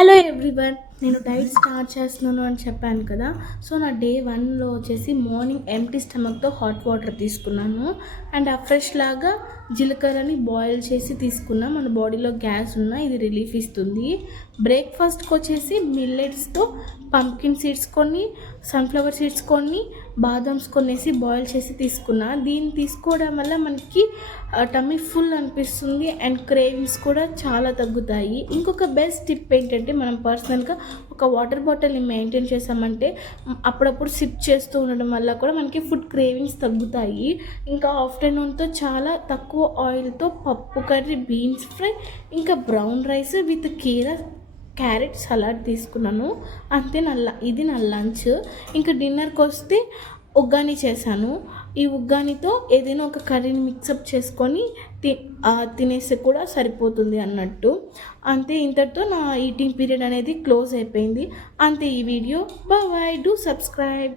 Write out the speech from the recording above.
Hello everyone, నేను diet start చేస్తున్నాను అని చెప్పాను కదా. సో నా డే 1లో వచ్చేసి మార్నింగ్ ఎంప్టీ స్టమక్తో హాట్ వాటర్ తీసుకున్నాను. అండ్ ఆ ఫ్రెష్ లాగా జీలకర్రని బాయిల్ చేసి తీసుకున్నా. మన బాడీలో గ్యాస్ ఉన్నా ఇది రిలీఫ్ ఇస్తుంది. బ్రేక్ఫాస్ట్కి వచ్చేసి మిల్లెట్స్తో పంప్కిన్ సీడ్స్ కొన్ని, సన్ఫ్లవర్ సీడ్స్ కొన్ని, బాదామ్స్ కొనేసి బాయిల్ చేసి తీసుకున్నా. దీన్ని తీసుకోవడం వల్ల మనకి టమ్మీ ఫుల్ అనిపిస్తుంది అండ్ క్రేవింగ్స్ కూడా చాలా తగ్గుతాయి. ఇంకొక బెస్ట్ టిప్ ఏంటంటే, మనం పర్సనల్గా ఒక వాటర్ బాటిల్ని మెయింటైన్ చేసామంటే అప్పుడప్పుడు సిప్ చేస్తూ ఉండడం వల్ల కూడా మనకి ఫుడ్ క్రేవింగ్స్ తగ్గుతాయి. ఇంకా ఆఫ్టర్నూన్తో చాలా తక్కువ ఆయిల్తో పప్పు కర్రీ, బీన్స్ ఫ్రై, ఇంకా brown rice with carrot salad తీసుకున్నాను. అంతే ఇది నా లంచ్. ఇంకా డిన్నర్కి వస్తే ఉగ్గాని చేశాను. ఈ ఉగ్గానితో ఏదైనా ఒక కర్రీని మిక్సప్ చేసుకొని తినేస్తే కూడా సరిపోతుంది అన్నట్టు. అంతే, ఇంతటితో నా ఈటింగ్ పీరియడ్ అనేది క్లోజ్ అయిపోయింది. అంతే ఈ వీడియో. Bye, do subscribe.